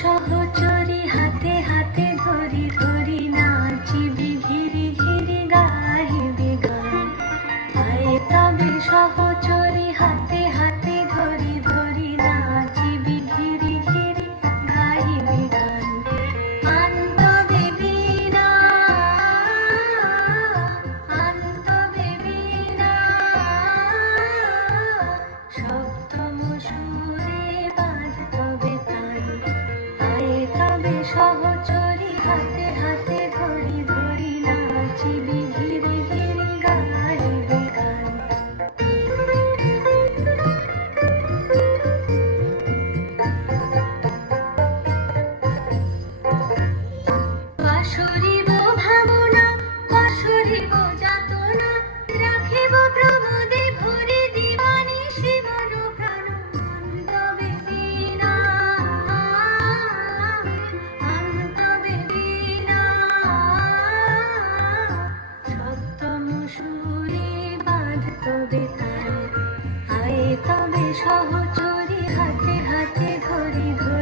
সহচরী হাতে হাতে ধরি ধরি নাচিবি ঘিরি ঘিরি গাহিবি গান। আয় তবে সহচরী হাতে হাতে ধরি ধরি নাচিবি ঘিরি ঘিরি গাহিবি গান। আনতবে বীণা আনতবে বীণা সপ্তম সুরে বাজতবে তান। তবে সহচরী হাতে হাতে ধরি ধরি নাচিবি ঘিরি ঘিরি গাইবি গান। বাঁশরিব ভাবনা বাঁশরিব যাতনা রাখিব প্রমোদে ভরে দিবানিশি মন প্রাণ। আনতবে বীণা আনতবে বীণা সপ্তম সুরে বাঁধতবে তান। আয় তবে সহচরী হাতে হাতে ধরি ধরি